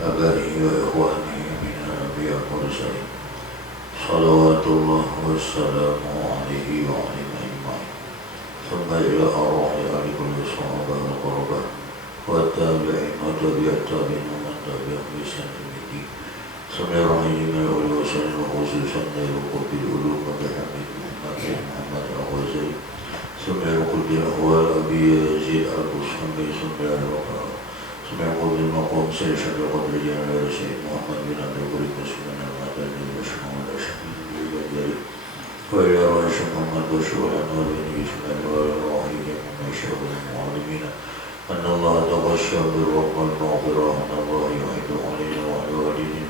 آبائه وإخوانه من الأنبياء والمرسلين صلوات الله والسلام عليه وعليهم أجمعين ثم إلى أرواح أهل كل الصحابة والقربى والتابعين وتابع التابعين ومن تبعهم بإحسان إلى الدين ثم رحمهم والوسلم وخصوصا لركوب العلوم بحمد محمد الغزالي ثم ركوب الأحوال أبي يزيد البستامي ثم الرقاء ثم ركوب المقام سيد شد القدر جلال سيد محمد بن عبد الكريم مسلم المعتدل بشمع الأشهر بالجلال وإلى رئيس محمد بشر الأنوار بن إسماعيل والرحيم من شهر المعلمين أن الله تغشى بالرحمة المغفرة أن الله يعيد علينا وعلى والدين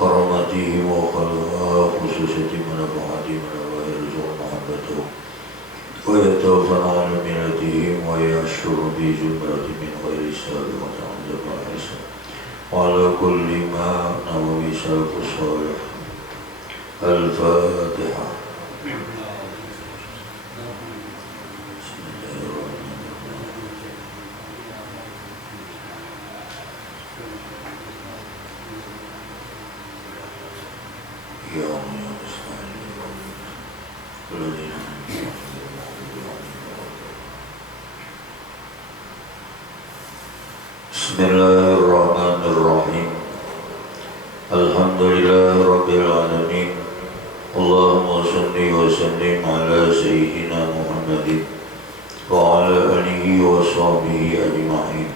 كرامته وخصوصة منفعته من الله يرزق محبته ويتوفنا على ملتهم ويشر بزمرة من غير سابقة عذاب الحسن وعلى كل ما نوى بسلف الصالح الفاتحة. Bismillahirrahmanirrahim. Alhamdulillah Rabbil Alamin. Allahumma salli wa sallim ala Sayyidina Muhammadin wa ala alihi wa sahbihi ajma'in.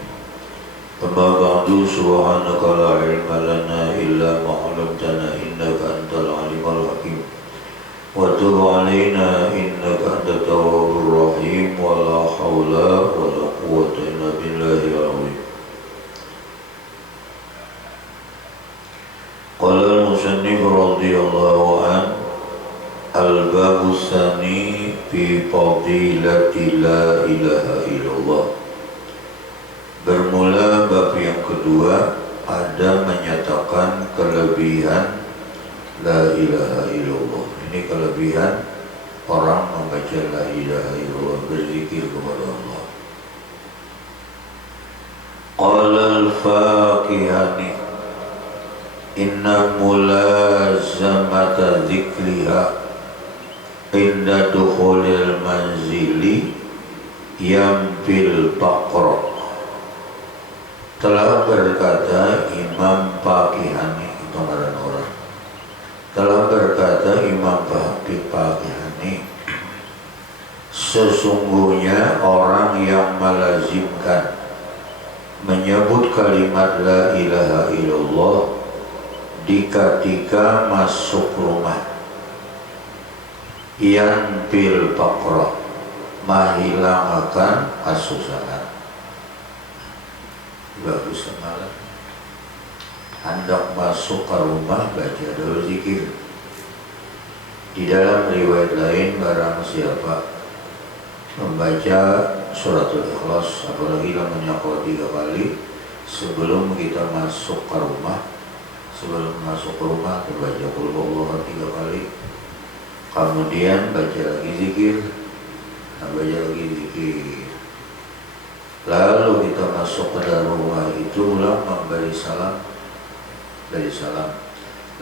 Amma ba'du, subhanaka la ilma lana illa ma 'allamtana innaka antal alimul hakim. Wa tub 'alaina innaka antat tawwabur rahim. Wa la haula wa la quwwata illa billahil azim. Qala al-musannif radhiyallahu an al-babu tsani fi fadilati la ilaha illallah. Bermula bab yang kedua ada menyatakan kelebihan la ilaha illallah. Ini kelebihan orang membaca la ilaha illallah, berzikir kepada Allah. Qala al-Faqihani inna mulazamata dzikriha inda dukhulil manzili yambil faqra. Telah berkata Imam Faqihani, itu ngaran orang. Telah berkata Imam Faqihani, sesungguhnya orang yang melazimkan menyebut kalimat la ilaha illallah di ketika masuk rumah, yanfil faqra, menghilangkan kesusahan. Bagus semalam hendak masuk ke rumah baca dulu zikir. Di dalam riwayat lain, barang siapa membaca suratul ikhlas, apalagi namanya kalau 3 kali sebelum kita masuk ke rumah, sebelum masuk ke rumah baca qul huwallahu 3 kali, kemudian baca lagi zikir, baca lagi zikir, lalu kita masuk ke dalam rumah itu ulang memberi salam, dari salam.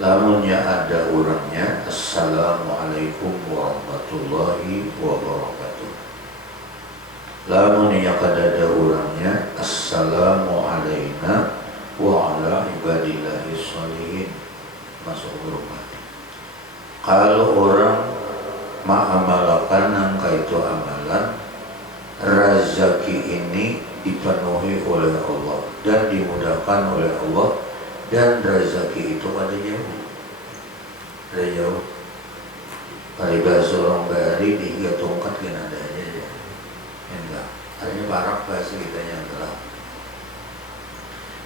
Lamunnya ada orangnya, assalamualaikum warahmatullahi wabarakatuh. Lamunnya kada ada orangnya, assalamu alaina wa ala ibadillahi sholihin, masuk ke rumah. Kalau orang mengamalkan angka itu amalan, rezeki ini dipenuhi oleh Allah dan dimudahkan oleh Allah, dan rezeki itu ada jauh, ada jauh. Bahasa orang Bali di 3 tongkat kan ada aja ya. Enggak, adanya barak bahasa kita yang telah.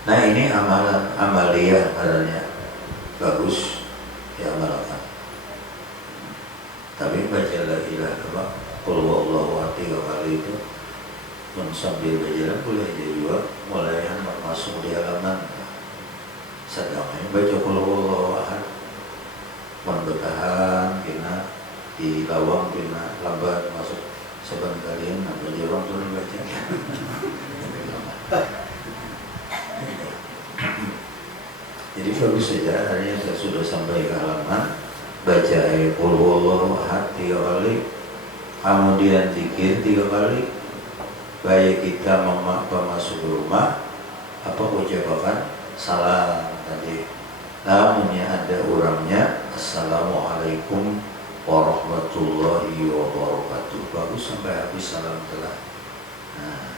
Nah ini amalan, amaliyah adanya bagus diamalkan. Tapi baca la ilaha illallah qul huwallahu 3 kali itu sambil berjalan boleh juga, mulai masuk di halaman sedangkan baca qul huwallahu ahad, bertahan kena di lawang kena lambat masuk sebentar kalian apa jorong turun baca. bagus saja, artinya sudah sampai ke halaman, baca qul huwallahu ahad 3 kali, kemudian zikir 3 kali. Baik kita masuk rumah, apa ucapan salam tadi. Namun ada orangnya assalamualaikum warahmatullahi wabarakatuh. Bagus sampai habis salam telah. Nah,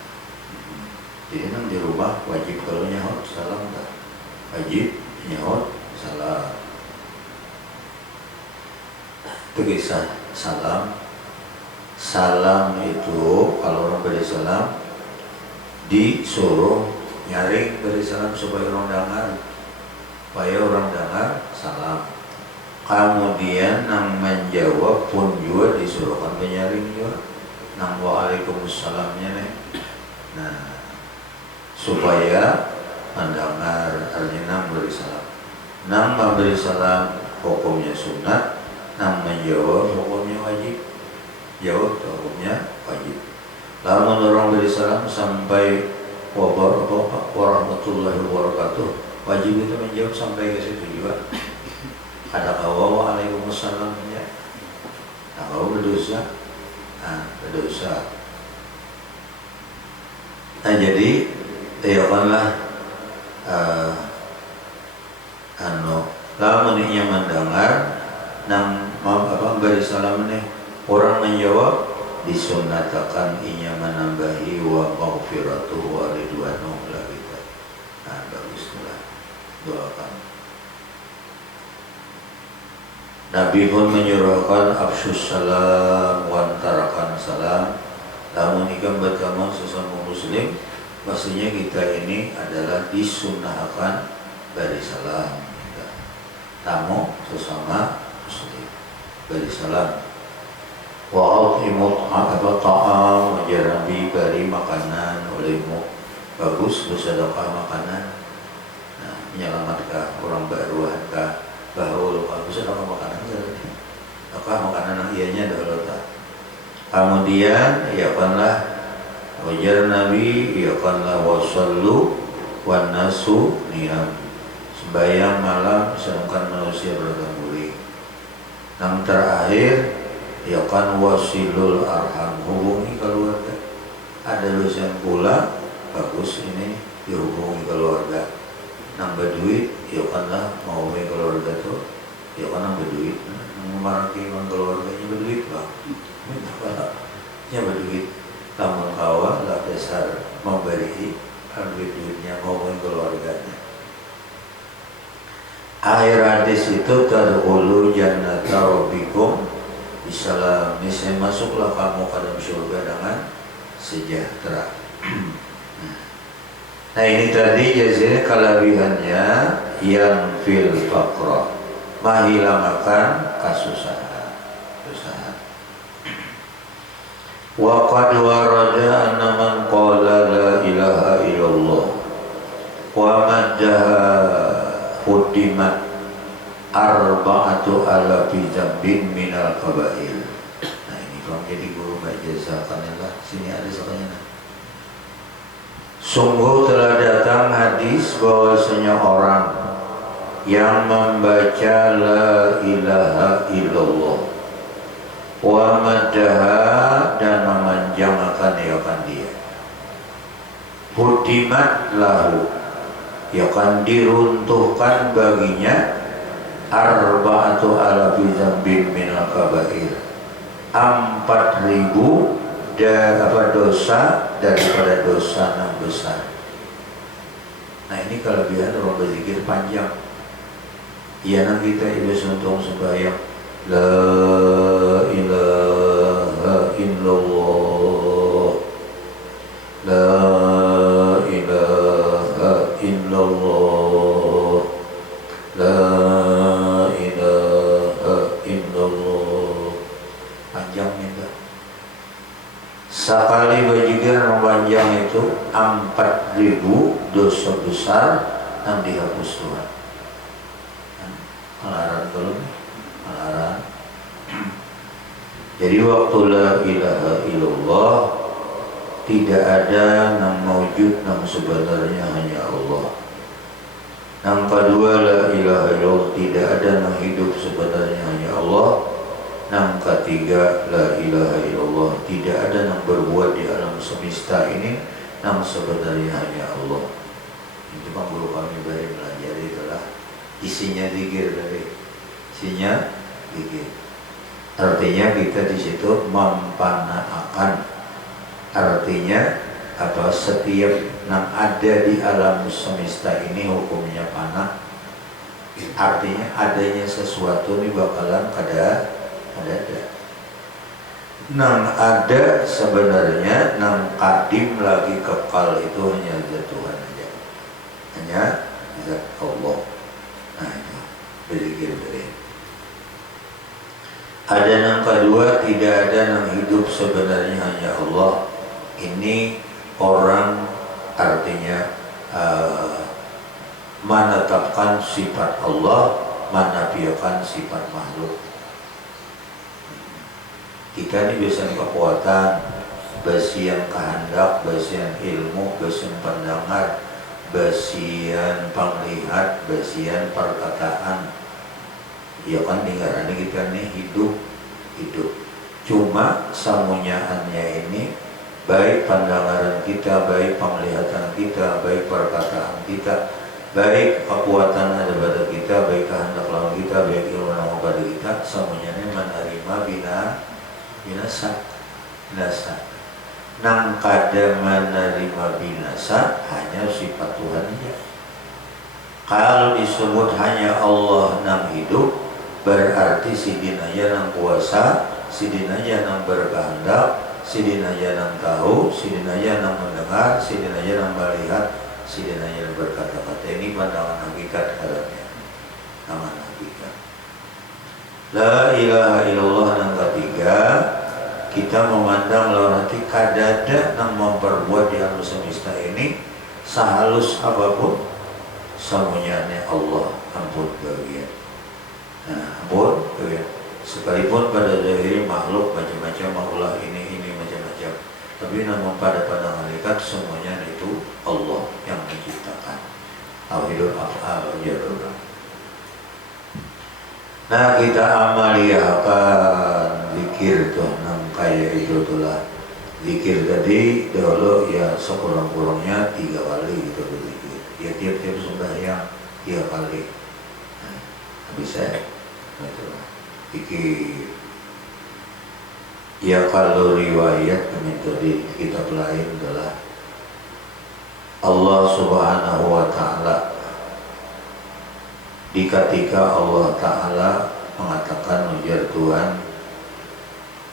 jadi di rumah wajib kalau nyaut salam tak? Wajib nyaut salam. Itu kisah salam. Salam itu kalau orang beri salam disuruh nyaring beri salam supaya orang dengar salam. Kemudian nang menjawab pun juga disuruhkan menyaring juga nang waalaikumsalamnya nih. Nah, supaya mendengar artinya nang beri salam. Nang memberi salam hukumnya sunat, nang menjawab hukumnya wajib. Jawab hukumnya wajib. Lamun orang beri salam sampai warahmatullahi wabarakatuh, wajib itu menjawab sampai ke situ juga. Ada kawawa waalaikumsalam ya. Nah, kalau berdosa, berdosa. Nah, jadi teyokanlah lamun inya mendengar nang beri salam nih, orang menjawab disunatakan inya menambahi wa maghfiratuhu wa ridwanuhu la kita. Nah, baguslah doakan. Nabi pun menyuruhkan afsyus salam wa antarakan salam. Namun ikam bertemu sesama muslim, maksudnya kita ini adalah disunahkan beri salam. Tamu sesama muslim beri salam. Wa'atimut ta'am jarabi beri makanan olehmu. Bagus bersedekah makanan. Nah, menyelamatkan orang beruahankah bahwa bagus sedekah makanan sedekah makanan yang ianya dahulu tak. Kemudian iakanlah wajar Nabi, iakanlah wasallu wan nasu niyam. Sembahyang malam sedangkan manusia bergembuli. Yang terakhir iakan wasilul arham, hubungi keluarga. Ada dosen pula bagus ini dihubungi keluarga. Nambah duit, iakanlah mau keluarga tu, iakan nambah duit. Memaraki keluarganya berduit lah. Ya berduit, namun kawan lah besar memberi duitnya maupun keluarganya. Akhir hadis itu tadkhulu jannata rabbikum bisalam, misalnya masuklah kamu ke dalam surga dengan sejahtera. Nah, ini tadi jadi kelebihannya yang fil faqra, menghilangkan kesusahan. Wa qad warada anna man qala la ilaha illallah wa maddaha hudimat arba'atu alafi dzambin minal kabair. Nah, ini kalau jadi guru baca zakanillah, sini ada zakannya. Sungguh telah datang hadis bahwasanya orang yang membaca la ilaha illallah wa maddaha dan memanjangkan yakan dia, hudimat lahu, yakan diruntuhkan baginya arba'atu alafi dzambin minal kabair, 4.000 dosa daripada dosa yang besar. Nah, ini kelebihan orang berzikir panjang. Ya, nanti kita ibu suntung sembahyang la ilaha illallah, la ilaha illallah, la ilaha illallah. Panjang minta. Sekali bajikan panjang itu 4.000 dosa besar yang dihapus Tuhan. Melarang belum? Melarang. Jadi waktu la ilaha illallah tidak ada yang mewujud yang sebenarnya hanya Allah. Yang kedua, la ilaha illallah, tidak ada yang hidup sebenarnya hanya Allah. Yang ketiga, la ilaha illallah, tidak ada yang berbuat di alam semesta ini yang sebenarnya hanya Allah. Itu Pak Guru kami dari belajar itulah isinya zikir tadi. Isinya zikir. Artinya kita di situ mempanaakan. Artinya apa, setiap yang ada di alam semesta ini hukumnya panah. Artinya adanya sesuatu ini bakalan ada. Nang ada sebenarnya, nang kadim lagi kekal itu hanya zat Tuhan aja, hanya zat Allah. Nah itu berzikir tadi. Ada yang kedua, tidak ada yang hidup sebenarnya hanya Allah. Ini orang artinya menetapkan sifat Allah, menafikan sifat makhluk. Kita ini biasanya kekuatan, basian kehendak, basian ilmu, basian pendengar, basian penglihat, basian perkataan. Ya kan dengarannya kita ini hidup. Cuma samunyaannya ini, baik pandangan kita, baik penglihatan kita, baik perkataan kita, baik kekuatan ada pada kita, baik kehendak lawan kita, baik ilmu lawan pada kita, semuanya menerima binasa. Nang kada menerima binasa hanya sifat Tuhan aja. Kalau disebut hanya Allah nang hidup, berarti sidinaya nang kuasa, sidinaya nang berkehendak, sidinaya nang tahu, sidinaya nang mendengar, sidinaya nang melihat, sidinaya nang berkata-kata. Ini pandangan hakikat alamnya, pandangan hakikat. La ilaha illallah. Yang ketiga, kita memandang lawan hati kadada nang memperbuat di alam semesta ini sehalus apapun, semuanya Allah ampun bagian. Nah, ampun bagian. Sekalipun pada zahir makhluk macam-macam, Allah ini macam-macam, tapi namun pada pandangan hakikat semuanya itu Allah yang menciptakan. Tauhidul af'al jarurah. Nah, kita amaliakan zikir tuh nang kayak itu tuh lah. Zikir tadi dahulu ya sekurang-kurangnya 3 kali gitu berzikir. Ya tiap-tiap sembahyang 3 kali. Nah, bisa gitu lah. Zikir. Ya kalau riwayat kami tadi kitab lain adalah Allah Subhanahu wa Ta'ala, di ketika Allah Ta'ala mengatakan, ujar Tuhan,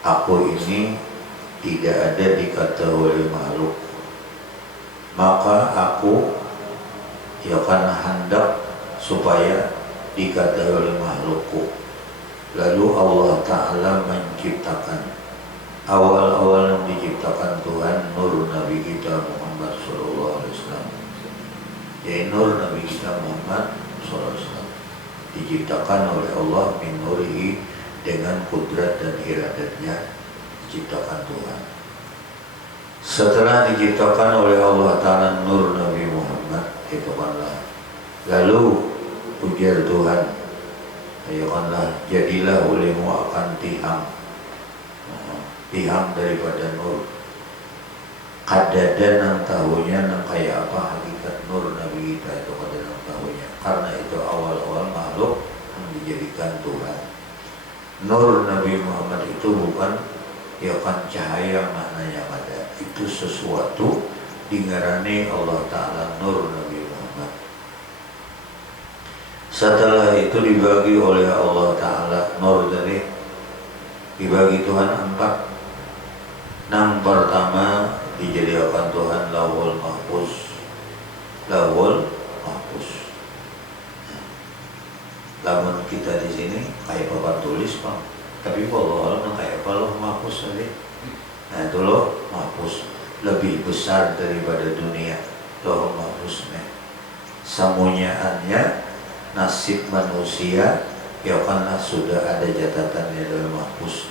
aku ini tidak ada dikata oleh makhluk, maka aku ya akan hendak supaya dikata oleh makhlukku. Lalu Allah Ta'ala menciptakan, awal-awal yang diciptakan Tuhan nur Nabi kita Muhammad SAW. Ya, nur Nabi kita Muhammad SAW diciptakan oleh Allah min nurihi, dengan kudrat dan iradatnya diciptakan Tuhan. Setelah diciptakan oleh Allah Ta'ala nur Nabi Muhammad, itu kanlah lalu ujar Tuhan, ayokanlah jadilah olehmu akan tihang daripada nur. Kadada nang tahunya nang kayak apa hakikat nur Nabi kita itu, kada nang tahunya. Karena itu awal-awal makhluk yang dijadikan Tuhan. Nur Nabi Muhammad itu bukan ya kan cahaya maknanya ada. Itu sesuatu dingarani Allah Ta'ala nur Nabi Muhammad. Setelah itu dibagi oleh Allah Ta'ala nur dari dibagi Tuhan 4. Yang pertama dijadikan Tuhan Lauhul Mahfuz. Lauhul Mahfuz. Lamun kita di sini kayak papan tulis Pak, tapi Allah kayak apa Lauhul Mahfuz tadi. Nah itu Lauhul Mahfuz lebih besar daripada dunia. Lauhul Mahfuznya samunyaannya nasib manusia ya karena sudah ada catatannya dalam Mahfuz.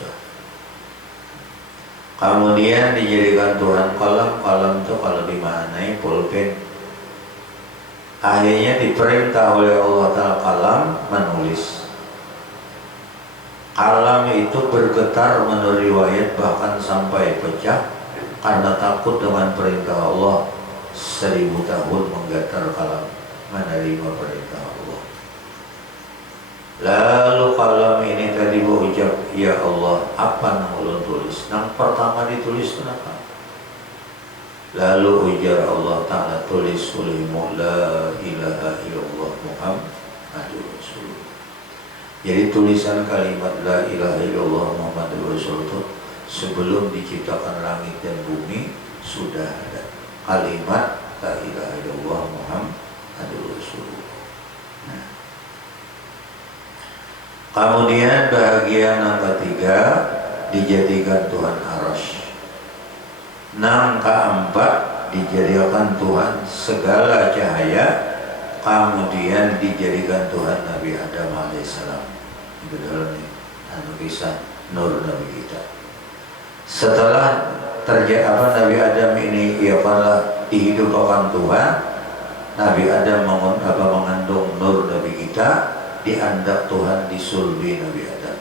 Kemudian dijadikan Tuhan kalam. Kalam itu kalau dimaknai pulpen. Akhirnya diperintah oleh Allah Ta'ala kalam menulis. Kalam itu bergetar menurut riwayat bahkan sampai pecah karena takut dengan perintah Allah. 1000 tahun menggetar kalam menerima perintah Allah. Lalu kalam ini tadi berucap, ya Allah, apa yang ulun tulis? Yang pertama ditulis kenapa? Lalu ujar Allah Ta'ala, tulis ulimu la ilaha illallah Muhammadur Rasulullah. Jadi tulisan kalimat la ilaha illallah Muhammadur Rasulullah itu sebelum diciptakan langit dan bumi sudah ada kalimat la ilaha illallah Muhammadur Rasulullah. Nah. Kemudian bahagian yang ketiga dijadikan Tuhan Arasy. Yang keempat dijadikan Tuhan segala cahaya, kemudian dijadikan Tuhan Nabi Adam alaihissalam. Itu dalam kisah Nur Nabi kita. Setelah terjadi Nabi Adam ini ia pernah dihidupkan Tuhan, Nabi Adam mengandung Nur Nabi kita, diandak Tuhan di sulbi Nabi Adam.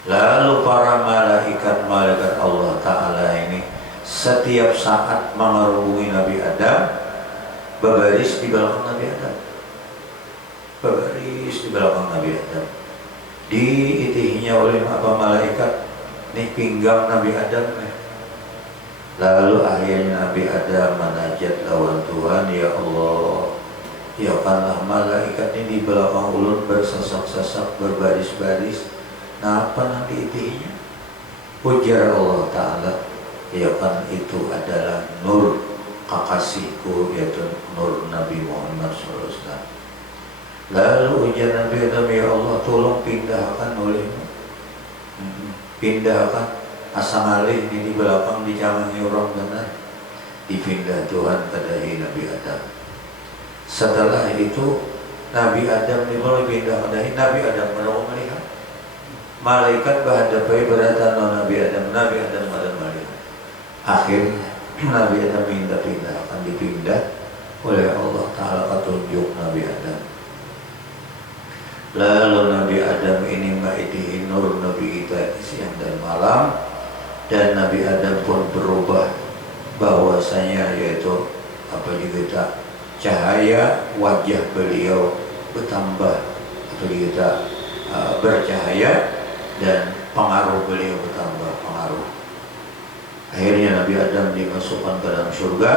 Lalu para malaikat Allah Ta'ala ini setiap saat mengarungi Nabi Adam, berbaris di belakang Nabi Adam, berbaris di belakang Nabi Adam, diitihinya oleh malaikat nih pinggang Nabi Adam nih. Lalu akhirnya Nabi Adam menajat lawan Tuhan, ya Allah, ya kanlah malaikat ini di belakang ulun bersasak-sasak berbaris-baris. Nah, apa nanti itihinya? Ujar Allah Ta'ala, ya kan itu adalah nur kekasihku, yaitu nur Nabi Muhammad SAW. Lalu ujar Nabi Adam, ya Allah, tolong pindahkan olehmu, pindahkan asang alih ini di belakang dijangangi orang benar. Dipindah Tuhan pada Nabi Adam. Setelah itu Nabi Adam dimulai pindah pada Nabi Adam melihat malaikat berhadapan beratan Nabi Adam melihat. Akhirnya Nabi Adam minta pindah, akan dipindah oleh Allah Ta'ala petunjuk Nabi Adam. Lalu Nabi Adam ini mengikuti nur Nabi kita siang dan malam, dan Nabi Adam pun berubah bahwasanya yaitu apa juga cahaya wajah beliau bertambah atau kita bercahaya dan pengaruh beliau bertambah pengaruh. Akhirnya Nabi Adam dimasukkan ke dalam surga.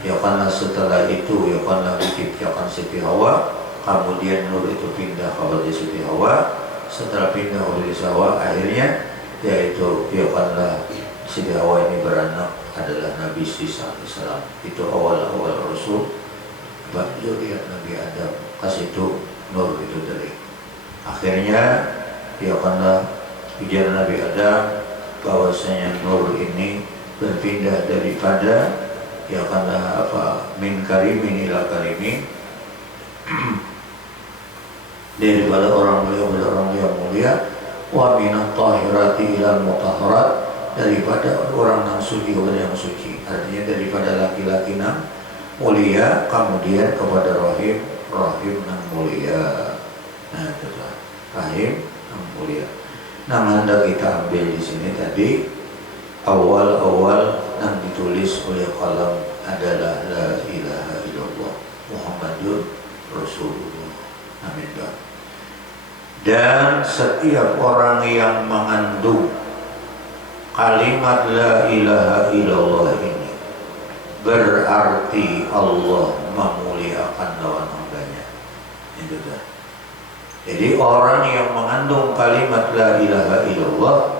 Ya karena setelah itu ya karena diciptakan Siti Hawa, kemudian nur itu pindah kepada Siti Hawa. Setelah pindah oleh Siti Hawa, akhirnya yaitu ya karena Siti Hawa ini beranak adalah Nabi Isa alaihissalam. Itu awal-awal Rasul zuriat Nabi Adam. Kasih itu nur itu dari. Akhirnya ya karena ujian Nabi Adam bahwasanya nur ini berpindah daripada ya karena apa min karimin ila karimin daripada orang mulia kepada orang yang mulia, wa minat tahirati ila mutahharat daripada orang yang suci kepada yang suci, artinya daripada laki-laki yang mulia kemudian kepada rahim yang mulia. Nah itu rahim yang mulia. Nah, hendak kita ambil di sini tadi awal-awal yang ditulis oleh kalam adalah la ilaha illallah Muhammadur Rasulullah. Amin. Dan setiap orang yang mengandung kalimat la ilaha illallah ini berarti Allah memuliakan lawan hambanya. Itu dah. Jadi orang yang mengandung kalimat la ilaha illallah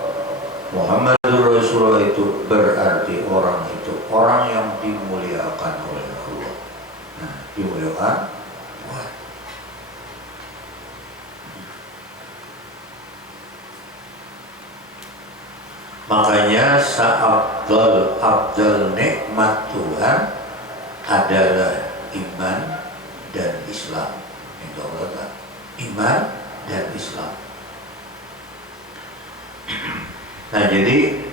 Muhammadur Rasulullah itu berarti orang itu orang yang dimuliakan oleh Allah. Nah, dimuliakan. Makanya seabdal nikmat Tuhan adalah iman dan Islam. Itu Allah, iman dan Islam. Nah jadi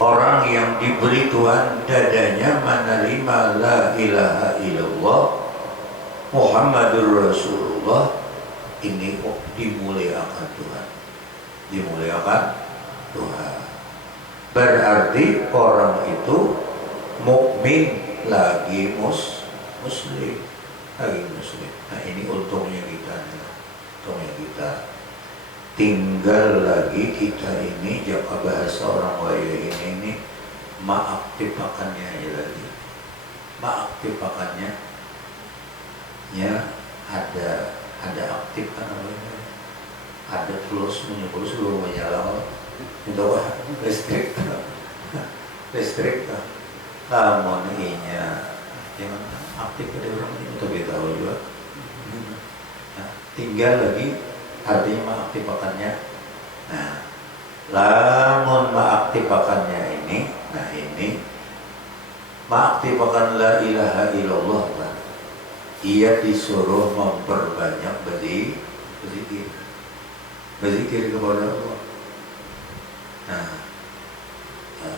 orang yang diberi Tuhan dadanya menerima la ilaha illallah Muhammadur Rasulullah, ini dimuliakan Tuhan, dimuliakan Tuhan. Berarti orang itu mukmin lagi muslim, lagi muslim. Nah ini untungnya kita, untungnya kita. Tinggal lagi kita ini jaka bahasa orang waya ini mengaktifkannya aja lagi, mengaktifkannya ya. Ada aktif kan namanya, ada plus menyebut belum menyala itu listrik listrik namun ininya yang aktif pada orang ini tapi tahu juga. Nah, tinggal lagi artinya mengaktifkannya. Nah, lamun mengaktifkannya ini, nah ini mengaktifkan la ilaha illallah kan. Ia disuruh memperbanyak berzikir, berzikir kepada Allah. Nah,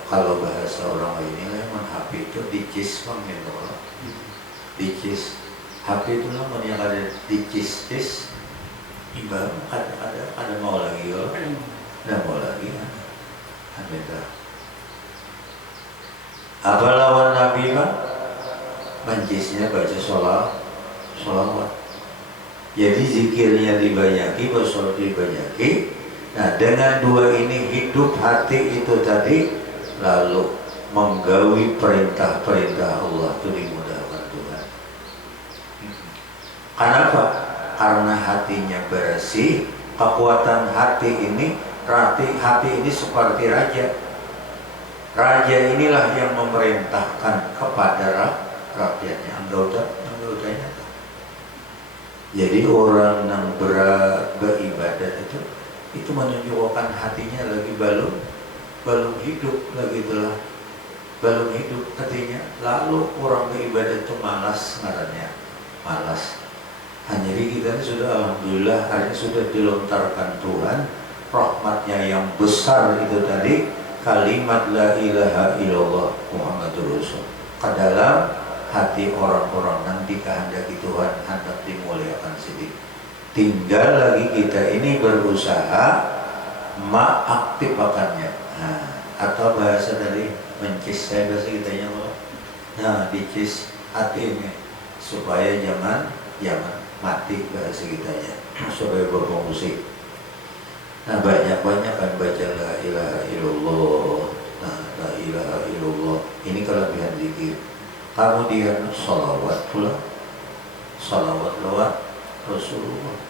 kalau bahasa orang ini memang HP itu dicis gitu Allah. Dicis, HP itu lah yang ada dicis ibarat ada mau lagi ya, ada mau lagi kan, ada. Apa lawan Nabi kan? Mancisnya baca sholawat. Jadi zikirnya dibanyaki, bersolat dibanyaki. Nah dengan dua ini hidup hati itu tadi, lalu menggawi perintah-perintah Allah itu dimudahkan Tuhan. Kenapa? Karena hatinya bersih. Kekuatan hati ini, hati ini seperti raja. Raja inilah yang memerintahkan kepada rakyatnya, anggotanya. Jadi orang yang beribadat itu menunjukkan hatinya lagi belum hidup lagi telah belum hidup hatinya. Lalu orang beribadat itu malas ngarannya, malas. Jadi kita ini sudah alhamdulillah hari ini sudah dilontarkan Tuhan rahmatnya yang besar itu tadi, kalimat la ilaha illallah Muhammadur Rasul ke dalam hati orang-orang yang dikehendaki Tuhan hendak dimuliakan sedikit. Tinggal lagi kita ini berusaha mengaktifkannya. Nah, atau bahasa dari mencis, saya bahasa kitanya nah dicis hati ini supaya jangan mati bahasa kitanya, supaya berfungsi. Nah banyak-banyak kan baca la ilaha illallah. Nah la ilaha illallah ini kelebihan zikir. Kemudian salawat pula, salawat lewat Rasulullah.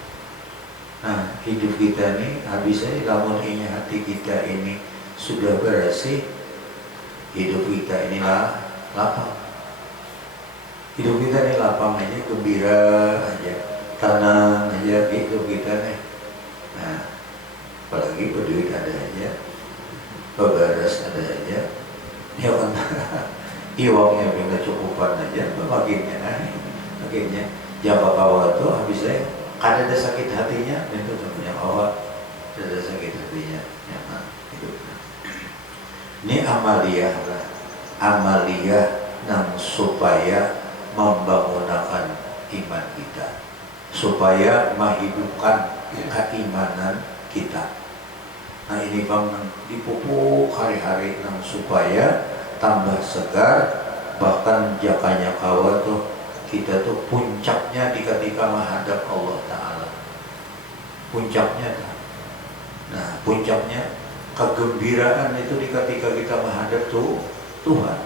Nah hidup kita ini habisnya namun ini hati kita ini sudah bersih, hidup kita ini lapang. Hidup kita ini lapang aja, gembira aja, tenang aja hidup kita nih. Nah apalagi berduit ada aja, beberes ada aja, ya kan. Iwangnya minta cukupan aja, makinnya jawab awal tuh habisnya ada sakit hatinya, itu punya awal ada sakit hatinya, ya kan. Ini amaliyah lah, amaliyah yang supaya membangunkan iman kita, supaya menghidupkan keimanan kita. Nah ini bang dipupuk hari-hari yang supaya tambah segar, bahkan jakanya kawa tuh kita tuh puncaknya di ketika menghadap Allah Ta'ala, puncaknya. Nah puncaknya kegembiraan itu di ketika kita menghadap Tuhan.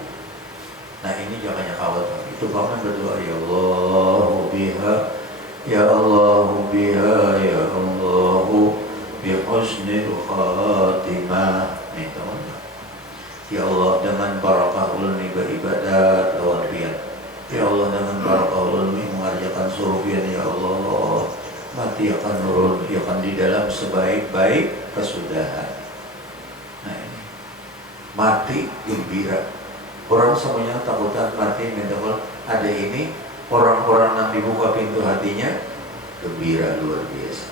Nah ini jakanya kawa tuh, itu bahkan berdoa ya Allah biha, ya Allah biha, ya Allah bi husnil khatimah. Ya Allah dengan barakah ulun beribadat lawan pian. Ya Allah dengan barakah ulun mengerjakan suruh pian. Ya Allah mati akan nurun akan di dalam sebaik-baik kesudahan. Nah ini mati gembira. Orang semuanya takutan mati mental. Ada ini orang-orang yang dibuka pintu hatinya gembira luar biasa.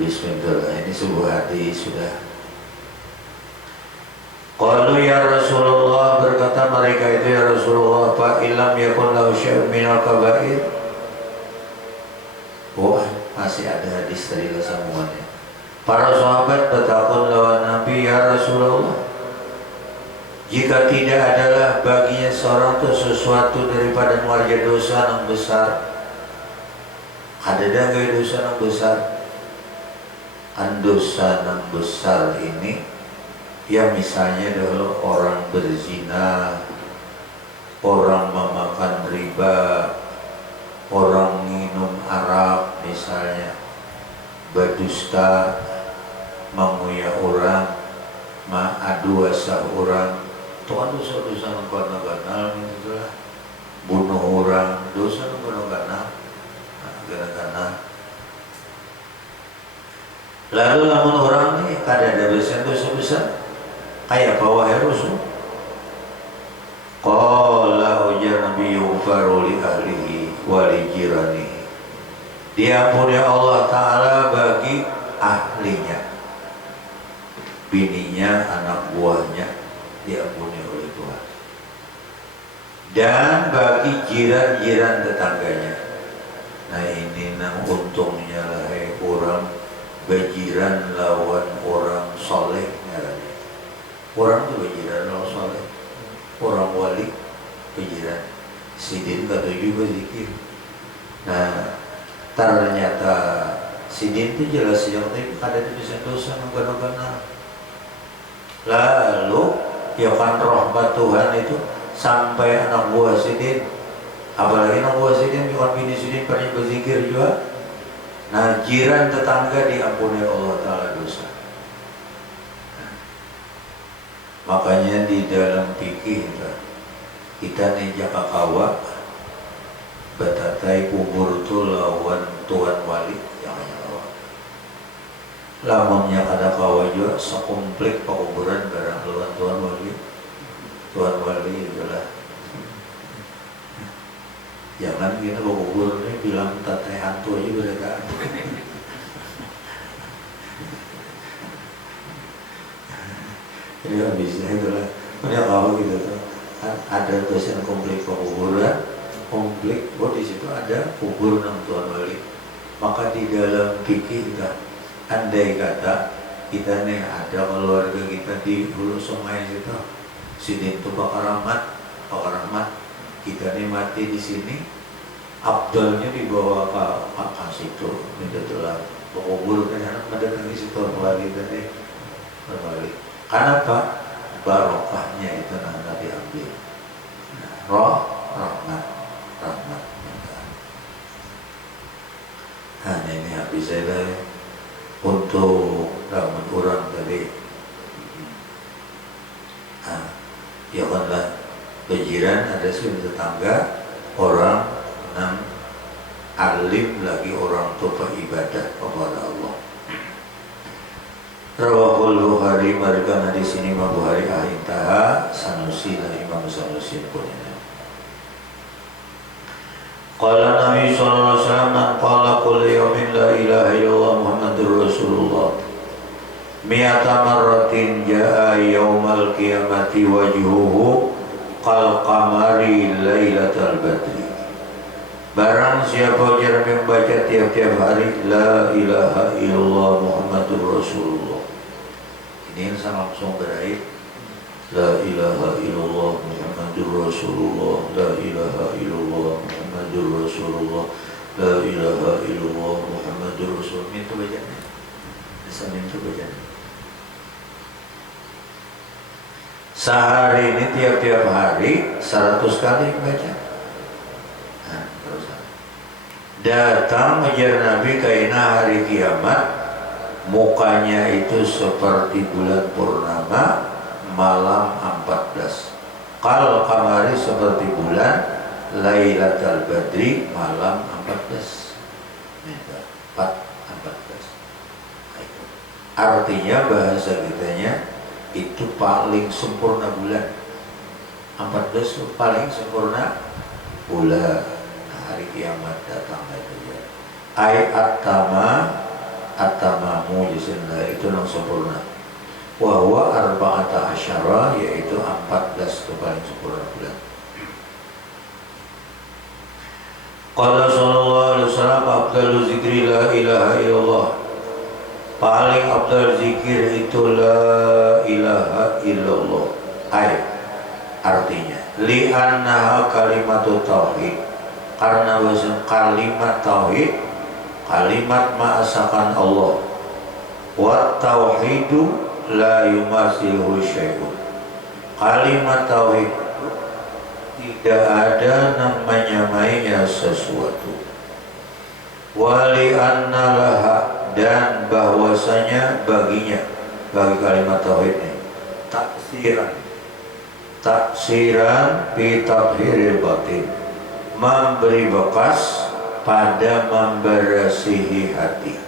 Bismillah. Ini sebuah hadis sudah. Qalu ya Rasulullah, berkata mereka itu, ya Rasulullah, fa illam yakun lahu syai'un minal kaba'ir. Oh, masih ada hadis tadi sambungannya. Para sahabat bertakun lawan Nabi, ya Rasulullah, jika tidak adalah baginya seorang itu sesuatu daripada mengerjakan dosa yang besar, ada gaya dosa yang besar? Dosa yang besar ini, ya misalnya adalah orang berzina, orang memakan riba, orang minum arak misalnya, berdusta, menguyak orang, adu asah orang, itu kan dosa-dosa yang ganal gitu lah. Bunuh orang, dosa yang ganal, ganal. Lalu namun orang ini kada ada dosa besar, kayak bawah Rasul. Qala ujar Nabi yughfaru li ahlihi wa li jiranihi. Diampuni Allah Ta'ala bagi ahlinya, bininya, anak buahnya, diampuni oleh Tuhan. Dan bagi jiran-jiran tetangganya. Nah ini nang untungnya lah orang berjiran lawan orang soleh. Orang itu berjiran lawan soleh, orang wali berjiran. Sidin kata juga zikir. Nah ternyata sidin itu jelas yang tadi ada di dosa nggak. Lalu ya kan rahmat Tuhan itu sampai anak buah sidin, apalagi anak buah sidin, bukan bini sidin pernah berzikir juga. Nah jiran tetangga diampuni Allah Ta'ala dosa. Makanya di dalam fikih kita nih jaka kawa batatai kubur tu lawan tuan wali yang lawan. Lamunnya kada kawa juga sekomplek pekuburan barang lawan tuan wali. Tuan wali itulah. Jangan kita kubur ini bilang tatai hantu aja mereka. Jadi habisnya itulah. Punya kalau gitu tuh ada dosen komplit kuburan, komplit. Oh di situ ada kubur nang tuan wali. Maka di dalam fikih kita, andai kata kita nih ada keluarga kita di hulu sungai situ, sidin tuh Pak Rahmat, kita nih mati di sini, abdalnya dibawa ke situ, minta tulang, kubur kan anak mendatangi situ wali tadi, wali. Karena apa? Barokahnya itu nanti diambil. Rahmat. Nah ini habis saya untuk ramen orang tadi. Nah, ya kanlah berjiran ada sih tetangga orang yang alim lagi orang tua ibadah kepada Allah. Rawahul Bukhari, mereka di sini Imam Bukhari ahitaha Sanusi lah Imam Sanusi punya. Qala Nabi sallallahu alaihi wasallam qala qul yawmin la ilaha illallah Muhammadur Rasulullah mi'ata marratin jaa yaumal qiyamati wajhuhu qal qamari lailatal badri. Barang siapa yang membaca tiap-tiap hari la ilaha illallah Muhammadur Rasulullah, ini yang langsung berair la ilaha illallah Muhammadur Rasulullah, la ilaha illallah Muhammadur Rasulullah, la ilaha illallah Muhammadur Rasulullah. Itu bacanya. Sambil itu bacanya. Sehari ini tiap-tiap hari 100 kali baca. Nah, terus datang menjadi Nabi kaina hari kiamat, mukanya itu seperti bulan purnama malam 14. Kal kamari seperti bulan Lailatul Badri malam 14. 14. Artinya bahasa kitanya itu paling sempurna bulan. 14 itu paling sempurna bulan. Nah, hari kiamat datang itu ya. Ayat tama at-tamamu jisimlah itu yang sempurna. Wa huwa arba'ata asyara yaitu 14 itu paling sempurna bulan. Qala sallallahu alaihi wasallam afdalu zikri la ilaha illallah. Paling afdal zikir itu la ilaha illallah. Artinya li'annaha kalimatu tauhid. Karena bahasa kalimat tauhid, kalimat ma'asakan Allah. Wa tauhidu la yumasiluhu syai'un. Kalimat tauhid tidak ada namanya sesuatu. Wali anna laha, dan bahwasanya baginya, bagi kalimat tauhid ini taksiran fi tathhiril batin, memberi bekas pada membersihi hati.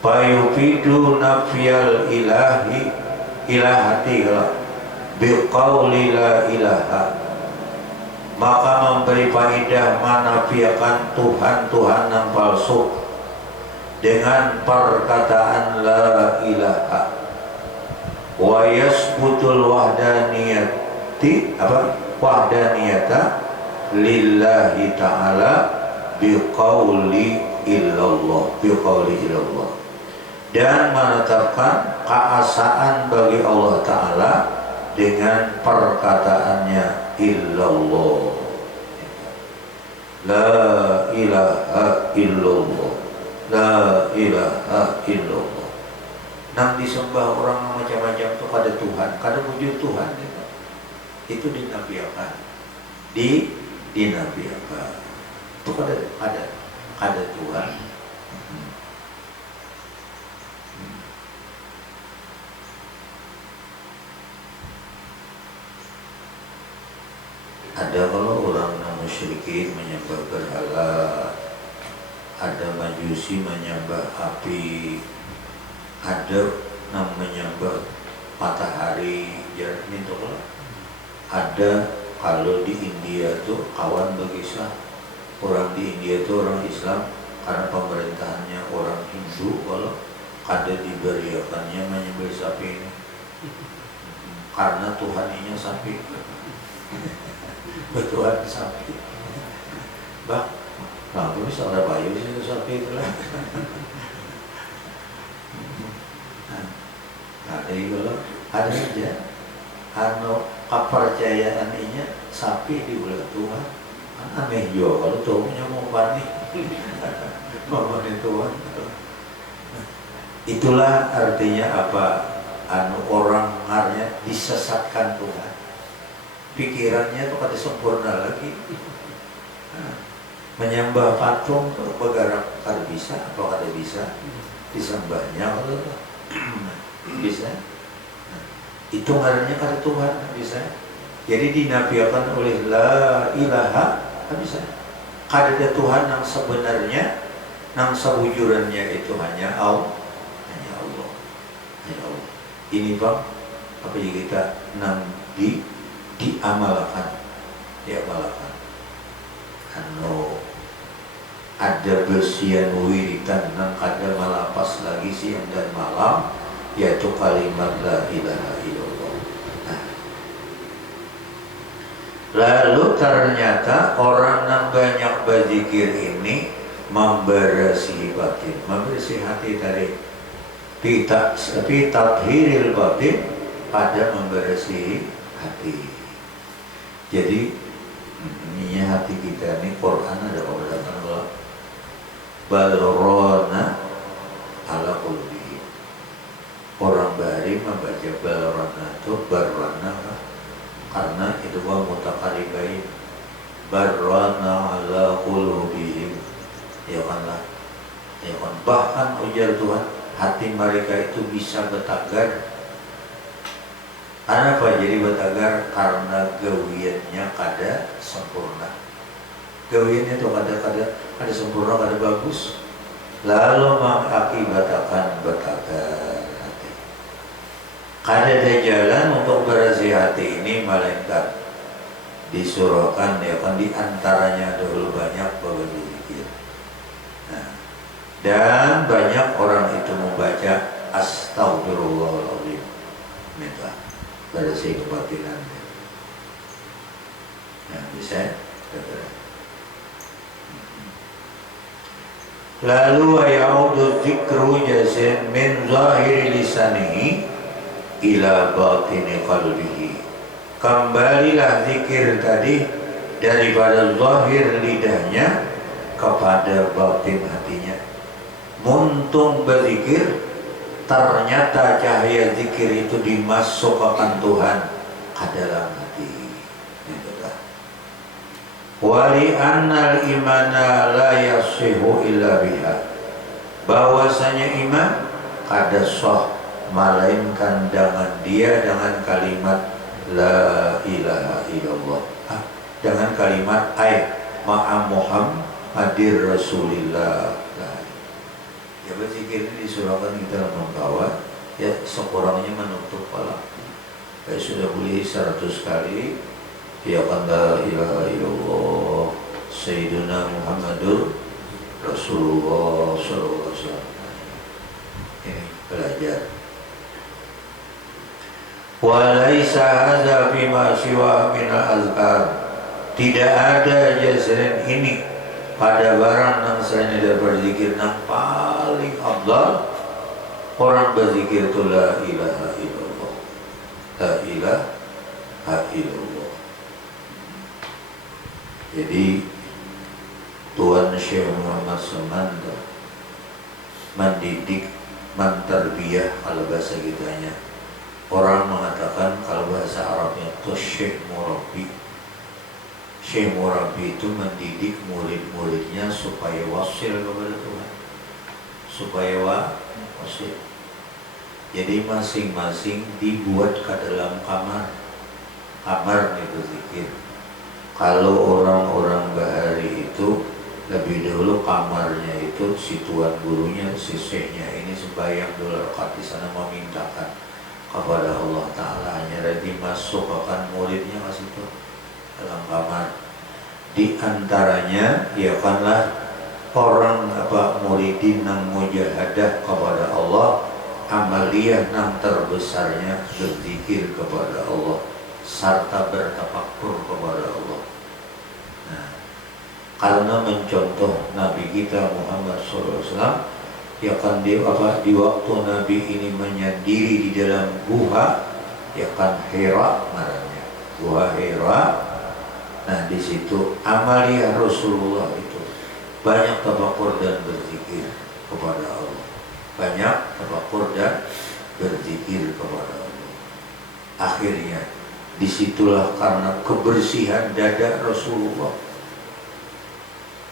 Fayufidu nafyal ilahati biqauli la ilaha, maka memberi faedah menafikan Tuhan yang palsu dengan perkataan la ilaha. Wa yasbutul wahdaniyata lillahi ta'ala biqauli illallah, dan menetapkan keesaan bagi Allah Ta'ala dengan perkataannya illallah, la ilaha illallah, la ilaha illallah. Nang disembah orang macam-macam itu pada Tuhan, kada wujud Tuhan itu dinafikan, dinafikan itu kada Tuhan. Ada kalau orang musyrikin menyembah berhala, ada majusi menyembah api, ada menyembah matahari, ada kalau di India tuh kawan berkisah orang di India tuh orang Islam karena pemerintahannya orang Hindu, kalau ada diberiakannya menyembah sapi ini karena Tuhannya sapi. Betulan sapi, bang, nah aku bisa ada bayu sih sapi itu lah. Nah, jadi kalau ada aja, kepercayaan ini sapi di bulan Tuhan, aneh juga kalau tuanya mau bani, ngomongin Tuhan. Itulah artinya apa? Orang ngarnya disesatkan Tuhan. Pikirannya itu kada sempurna lagi. Menyembah patung bergerak kada bisa, apa kada bisa disembahnya kalau bisa. Itu ngarannya kada Tuhan bisa. Jadi dinafikan oleh la ilaha bisa. Kada ada Tuhan yang sebenarnya, yang sewujudannya itu hanya Allah. Hanya Allah. Ini bang, apa yang kita diamalkan. Ada bersihan wiritan nang kada malapas lagi siang dan malam, yaitu kalimat la ilaha illallah. Lalu ternyata orang yang banyak berzikir ini membersihi batin, membersihi hati dari tathhiril batin, pada membersihi hati. Jadi ini hati kita ini Quran ada keberatan bahwa balrona ala qulubihim. Orang bari membaca balrona itu barrona karena itu wa mutakaribain barrona ala qulubihim, ya kan lah, ya kan. Bahkan ujar Tuhan hati mereka itu bisa bertagar. Kenapa jadi bertagar? Karena gawiannya kada sempurna. Gawiannya itu kada sempurna, kada bagus. Lalu mengakibatkan bertagar hati. Kada ada jalan untuk bersih hati ini melainkan disuruhkan, ya kan, diantaranya dahulu banyak berzikir. Nah, Dan banyak orang itu membaca astagfirullahaladzim, minta pada si kebatinan. Nah, bisa. Lalu ya'udu dzikru jazin min zahiri lisanihi ila batini qalbihi. Kembalilah zikir tadi daripada zahir lidahnya kepada batin hatinya. Muntung berzikir, ternyata cahaya zikir itu dimasukkan Tuhan ke dalam hati. Itulah. Wali annal imana la yasihu illa biha. Bahwasanya iman kada sah melainkan dengan dia, dengan kalimat la ilaha illallah, dengan kalimat ma'a Muhammadir Rasulillah. Ya berzikir ini disurahkan kita membawa, ya sekurangnya menutup kepala. Kayak sudah boleh 100 kali, ya kan la ilaha illallah Sayyiduna Muhammadur Rasulullah sallallahu alaihi wasallam. Ini belajar. Walaisa hadza bima siwa min al-azkar. Tidak ada jazaran ini pada barang yang selain dari berzikir yang paling afdal. Orang berzikir itu la ilaha illallah, la ilaha illallah. Jadi Tuan Syekh Muhammad Samanda mendidik, mentarbiyah kalau bahasa kitanya. Orang mengatakan kalau bahasa Arabnya itu Syekh Murabbi. Syekh Murabbi itu mendidik murid-muridnya supaya wasil kepada Tuhan, supaya wasil. Jadi masing-masing dibuat ke dalam kamar nih berzikir. Kalau orang-orang bahari itu lebih dahulu kamarnya itu si tuan gurunya, si syekhnya ini sembahyang dulu rakaat di sana memintakan kepada Allah Ta'ala, hanya dimasukkan muridnya ke situ dalam kamar. Di antaranya ya kanlah orang muridin yang mujahadah kepada Allah, amaliyah yang terbesarnya berzikir kepada Allah serta bertafakkur kepada Allah. Nah, karena mencontoh Nabi kita Muhammad SAW, ya kan di waktu Nabi ini menyendiri di dalam guha, ya kan Hira namanya, guha Hira. Nah di situ amalia Rasulullah itu banyak tafakkur dan berzikir kepada Allah, banyak tafakkur dan berzikir kepada Allah. Akhirnya disitulah karena kebersihan dada Rasulullah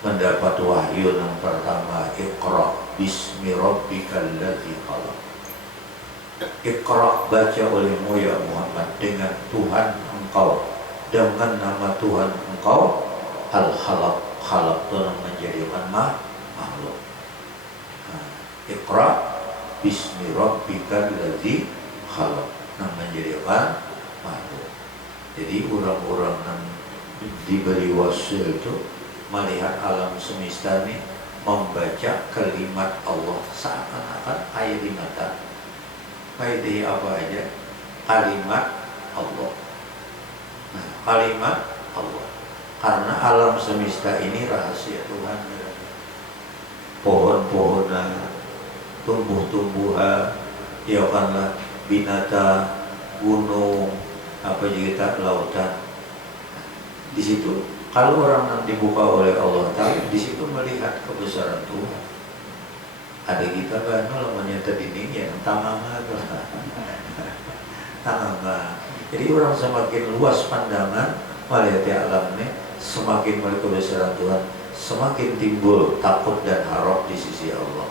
mendapat wahyu yang pertama, Iqra bismi rabbikal ladzi khalaq. Iqra, baca olehmu ya Muhammad dengan Tuhan engkau, dengan nama Tuhan engkau, al-khalaq. Khalaq itu menjadikan makhluk. Iqra bismi rabbikal ladzi khalaq, yang menjadikan makhluk. Jadi orang-orang yang diberi wasil itu melihat alam semesta ini membaca kalimat Allah seakan-akan air di mata. Baik di apa aja, kalimat Allah. Nah, kalimat Allah. Karena alam semesta ini rahasia Tuhan. Pohon-pohonan, tumbuh-tumbuhan, ya kanlah binatang, gunung, apa juga lautan. Di situ kalau orang yang dibuka oleh Allah Ta'ala, di situ melihat kebesaran Tuhan. Ada kita kan kalau menyata ini yang tamama. Jadi orang semakin luas pandangan melihat alam ini, semakin melihat kebesaran Tuhan, semakin timbul takut dan harap di sisi Allah.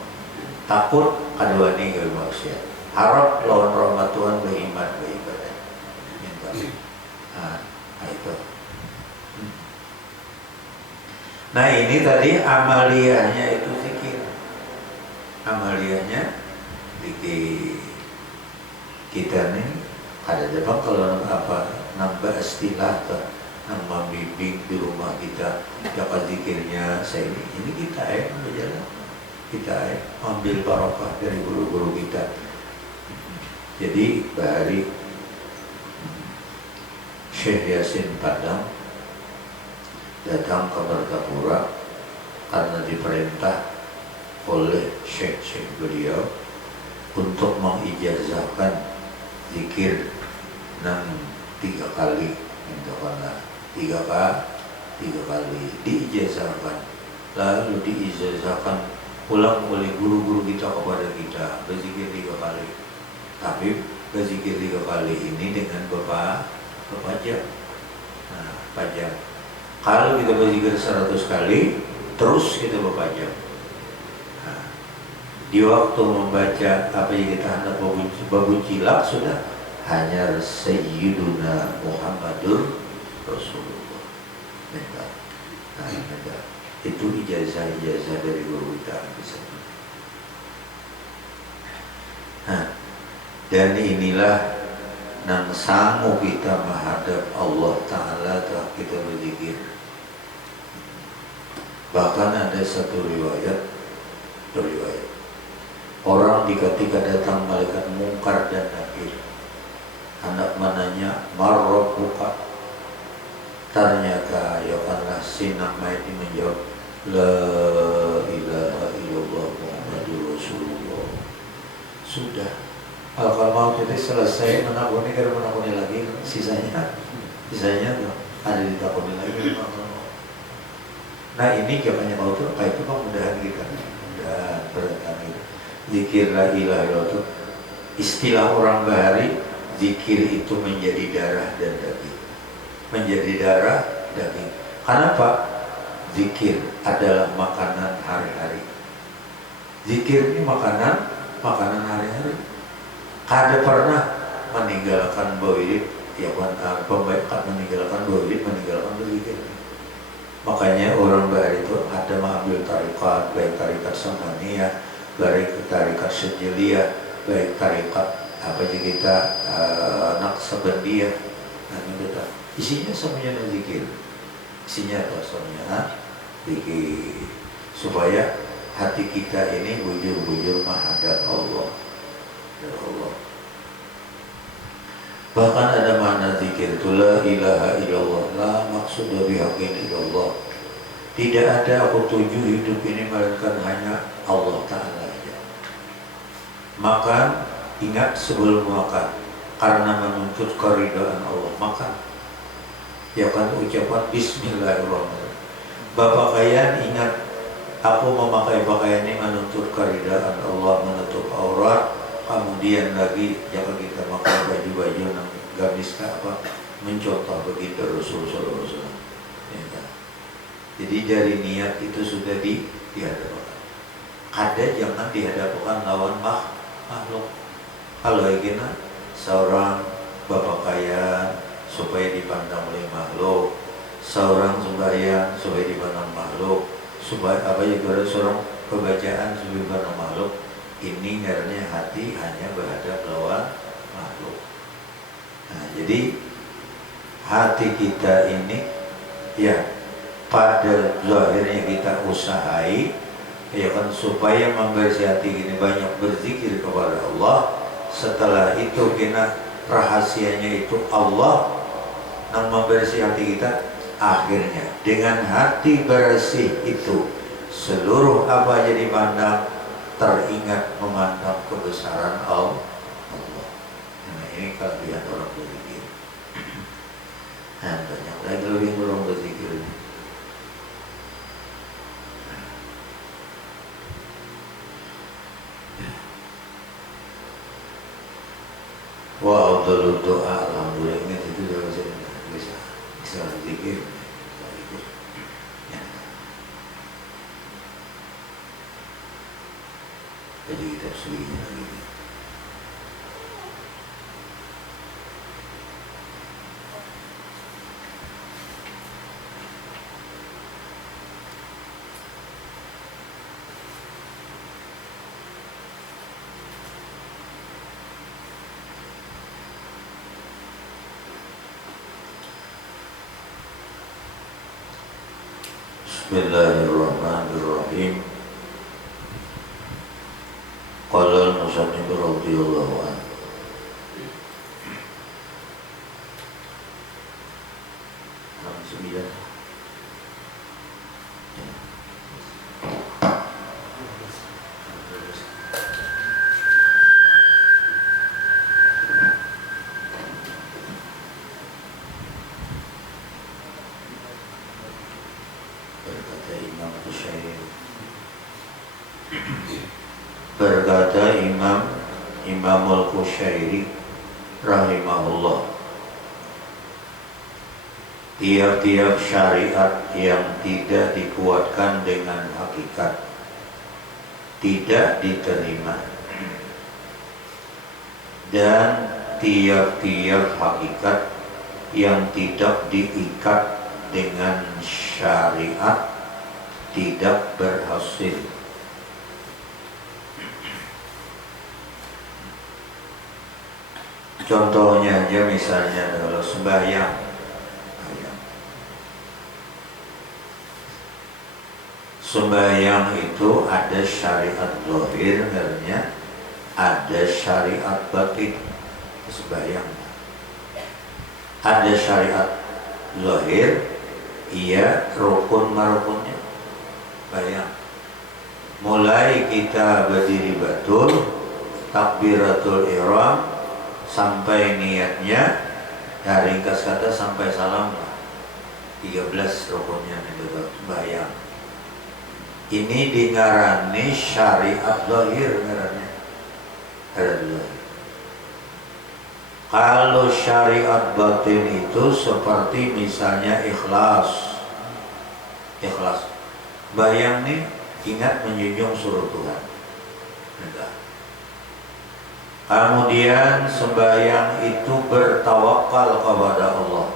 Takut kedua ini gak manusia, harap lawan rahmat Tuhan, beriman, beribadah. Nah itu. Nah ini tadi amaliyahnya itu zikir. Amaliyahnya zikir. Kita nih ada dapat kalau nambah istilah atau nambah bimbing di rumah kita, dapat zikirnya saya ini kita berjalan. kita ambil barokah dari guru-guru kita. Jadi Bahari Syekh Yasin Padang datang ke Martapura karena diperintah oleh Syekh beliau untuk mengijazahkan zikir 3 kali, tiga kali diijazahkan, lalu diijazahkan pulang oleh guru-guru kita kepada kita berzikir 3 kali. Tapi berzikir 3 kali ini dengan Bapak jam. Nah, pajak. Kalau kita berzikir 100 kali, terus kita berpajak. Nah, di waktu membaca apa yang kita hendak babun cilak sudah hanya Sayyiduna Muhammadur Rasulullah. Nah, itu ijazah dari guru kita. Nah, dan inilah nang sangu kita menghadap Allah Ta'ala telah kita berzikir. Bahkan ada satu riwayat orang ketika datang malaikat mungkar dan nakir, hendak menanya marrabbuka, ternyata yakanlah si nama ini menjawab la ilaha illallah Muhammadur Rasulullah. Sudah kalau mau itu selesai menakuni, kalau menakuni lagi sisanya tuh ada ditakuni lagi. Nah ini jawabannya mau tuh apa itu mudah-mudahan kita mudah berkali zikir la ilaha illallah itu istilah orang Bahari. Zikir itu menjadi darah dan daging, menjadi darah daging. Kenapa? Zikir adalah makanan hari-hari. Zikir ini makanan hari-hari. Kada pernah meninggalkan bawilid, ya kan? Pembaikan meninggalkan bawilid, meninggalkan berzikir. Makanya orang Bahari itu ada mengambil tarikat, baik tarikat Samaniyah, baik tarikat Syadziliyah, baik tarikat apa aja kita Naqsabandiyah. Nah, kita isinya semuanya zikir, isinya semuanya zikir, supaya hati kita ini bujur-bujur menghadap Allah. Bahkan ada makna zikir itu la ilaha illallah, la maksud bihaqqin illallah. Tidak ada aku tuju hidup ini melainkan hanya Allah Ta'ala aja. Makan, ingat sebelum makan, karena menuntut keridhaan Allah, makan. Ya kan ucapan Bismillahirrahmanirrahim. Bapak kalian ingat, aku memakai pakaian ini menuntut keridhaan Allah, menutup aurat. Kemudian lagi jangan kita pakai baju-baju yang gamis apa mencontoh begitu Rasulullah SAW. Ya. Jadi dari niat itu sudah dihadapkan. Ada jangan dihadapkan lawan makhluk. Kalau gini seorang bapak kaya supaya dipandang oleh makhluk, seorang sembahyang supaya dipandang makhluk, supaya apa juga seorang pembacaan supaya dipandang makhluk. Ini karena hati hanya berhadap lawan makhluk. Nah, jadi hati kita ini ya pada zahirnya kita usahai ya kan supaya membersih hati ini banyak berzikir kepada Allah. Setelah itu kita rahasianya itu Allah yang membersih hati kita. Akhirnya dengan hati bersih itu seluruh apa aja dipandang teringat memandang kebesaran Allah. Nah, ini kelebihan orang berzikir. Nah, banyak lagi lebih orang berzikir. Wa afdalud doa, alhamdulillah itu juga bisa berzikir. Jadi kita selingnya lagi. Bismillahirrahmanirrahim. Qala al-musannif radhiyallahu anhu. Berkata Imam Al-Qushairi rahimahullah, tiap-tiap syariat yang tidak dikuatkan dengan hakikat tidak diterima, dan tiap-tiap hakikat yang tidak diikat dengan syariat tidak berhasil. Contohnya aja, misalnya kalau sembahyang, sembahyang itu ada syariat zahir, ada syariat batin. Sembahyang ada syariat zahir, iya rukun marukunnya. Bayang, mulai kita berdiri batul, takbiratul ihram sampai niatnya, dari ringkas kata sampai salam lah, 13 rukunnya itu bayang. Ini dingarani syariat zahir ngarannya. Kalau syariat batin itu seperti misalnya ikhlas. Bayang nih, ingat menjunjung suruh Tuhan. Kemudian sembahyang itu bertawakal kepada Allah.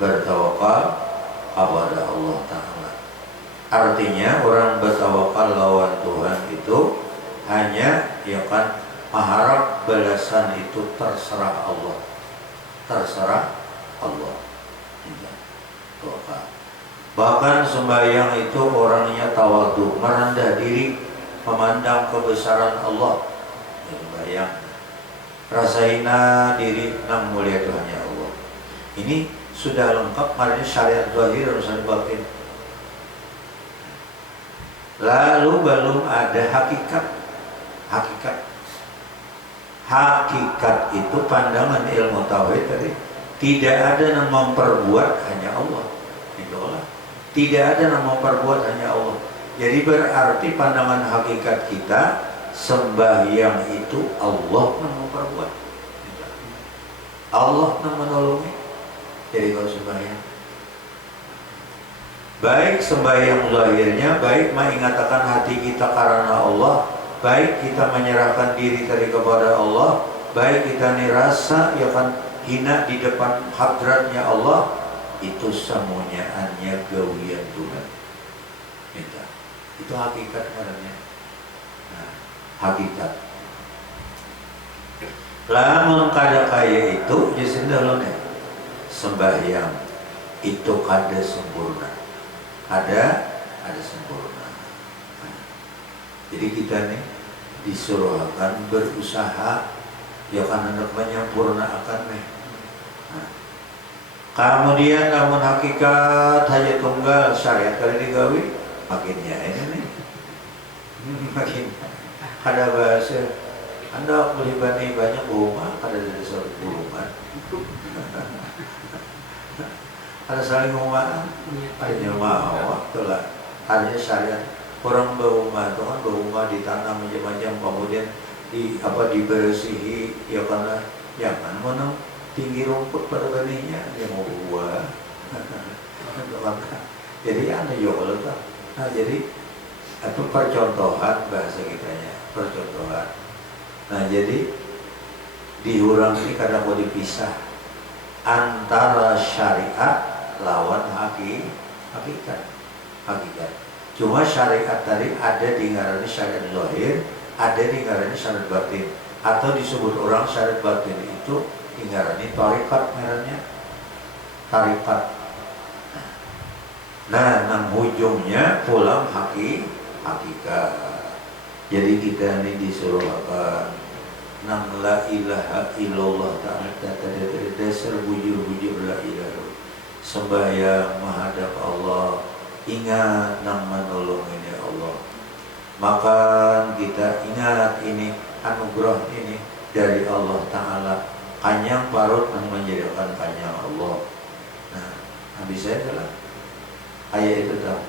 Bertawakal kepada Allah Ta'ala. Artinya orang bertawakal lawan Tuhan itu hanya mengharap balasan itu terserah Allah. Terserah Allah. Bahkan sembahyang itu orangnya tawadhu, merendah diri, memandang kebesaran Allah. Sembahyang rasaina diri nang mulia Tuhannya Allah. Ini sudah lengkap maknanya syariat zahir dan syariat batin. Lalu belum ada hakikat. Hakikat itu pandangan ilmu tauhid tadi, tidak ada yang memperbuat, hanya Allah. Itulah. Tidak ada yang memperbuat, hanya Allah. Jadi berarti pandangan hakikat kita, sembahyang itu Allah yang memperbuat, Allah yang menolongi. Jadi kalau sembahyang, baik sembahyang zahirnya, baik mengatakan hati kita karena Allah, baik kita menyerahkan diri tadi kepada Allah, baik kita nirasa hina di depan hadratnya Allah, itu semuanya hanya gawian Tuhan. Itu hakikat sebenarnya. Hakikat. Lamun kada kaya itu jasindalone sembahyang itu kada sempurna. Ada sempurna. Jadi kita nih disuruh akan berusaha hendak menyempurnakan nih. Kemudian namun hakikat hanya tunggal syariat kali digawi makinnya ini nih. Makin ada bahasa Anda beli banyak rumah, ada dari suatu rumah. Ada saling rumah, ada mau, itulah hanya syariat. Orang berumah itu kan berumah ditanam macam-macam, kemudian dibersihi, ya karena jangan mana tinggi rumput pada benihnya dia mau buah. Jadi ada jual tuh. Nah jadi itu percontohan bahasa kitanya, percontohan. Nah jadi diurang ini kadang mau dipisah antara syariat lawan hakikat. Cuma syariat tadi ada di ngarani syariat zahir, ada di ngarani syariat batin, atau disebut orang syariat batin itu di ngarani tarikat, ngarannya tarikat. Nah, nang ujungnya pulang hakikat. Jadi kita ini disuruh apa? Nang la ilaha illallah ta'ala, dasar bujur-bujur la ilaha. Sembahyang menghadap Allah, ingat nang menolong ini Allah. Maka kita ingat ini anugerah ini dari Allah Ta'ala, kanyang parut yang menjadikan kanyang Allah. Nah, habis saya telah ayat itu tahu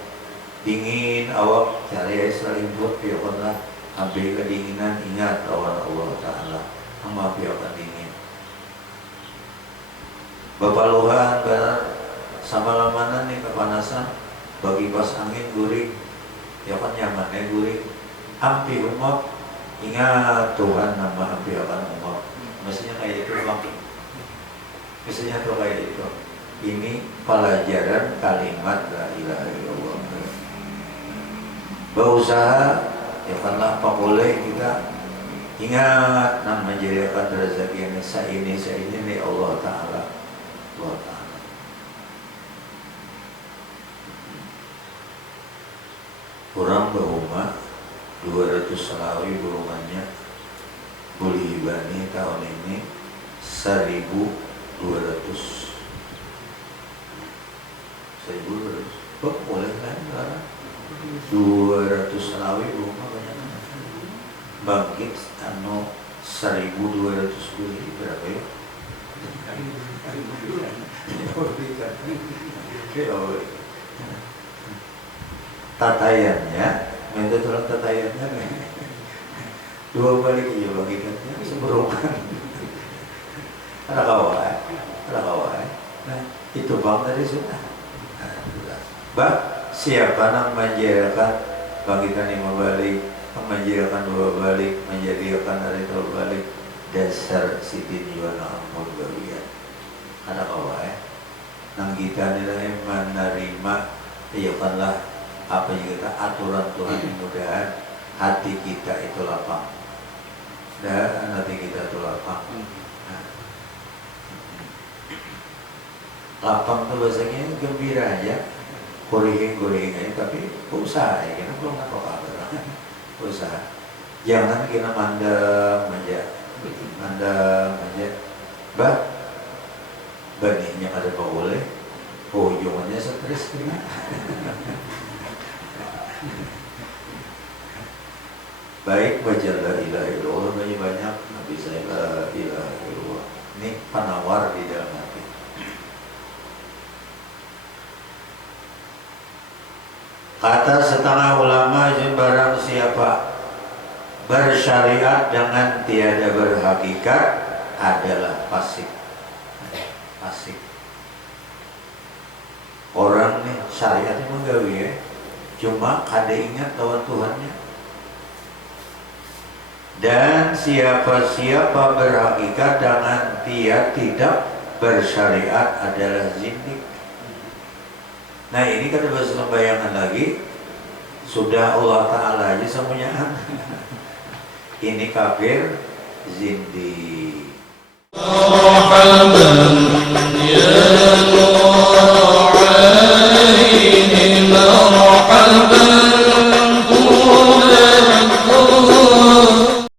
dingin awak cari selimput piakanlah, hampir kedinginan ingat awan Allah Ta'ala sama piakan dingin. Bapak luhan sama lamanan nih kepanasan, bagi pas angin guring ya kan nyamannya guring. Ampi umat ingat Tuhan nama ampi akan umat. Mestinya kayak itu bang. Mestinya tuh kayak itu. Ini pelajaran kalimat la ilaha illallah. Berusaha ya karena apa boleh kita ingat nama menjadikan rezeki ini nih Allah Ta'ala. Allah Ta'ala. Kurang berumah 200 salawi burungannya boleh hibani tahun ini 1.200 kok boleh kan 200 salawi burungan banyak bangkit anu 1.200 boleh berapa ya? Tatayannya, minta tolong tatayannya dua balik iya bagikannya seberungan. Ada kawan. Nah itu bang tadi sudah. Bang siapa yang menjadikan bagikan 5 balik, menjadikan 2 balik, menjadikan dari 2 balik, dasar siti jiwana ampun gawian. Ada kawan. Nang kita nilai menerima iyakanlah apa yang kita aturan Tuhan, mudah hati kita itu lapang dan hati kita itu lapang. Nah, lapang itu bahasanya gembira aja, goreng aja, tapi usaha ya, kita belum apa-apa usaha. Jangan kita mandang aja bah benihnya ada apa boleh ujungannya stres gimana. Baik baca la ilaha illallah banyak Nabi saya la ilaha illallah. Ini penawar di dalam hati. Kata setengah ulama, barang siapa bersyariat dengan tiada berhakikat adalah fasik. Orang nih syariatnya menggawi ya, cuma kada ingat lawan Tuhannya. Dan siapa berhakikat dengan dia tidak bersyariat adalah zindik. Nah ini kan bahasa sembayangan lagi, sudah Allah Ta'ala aja semuanya. Ini kafir zindik.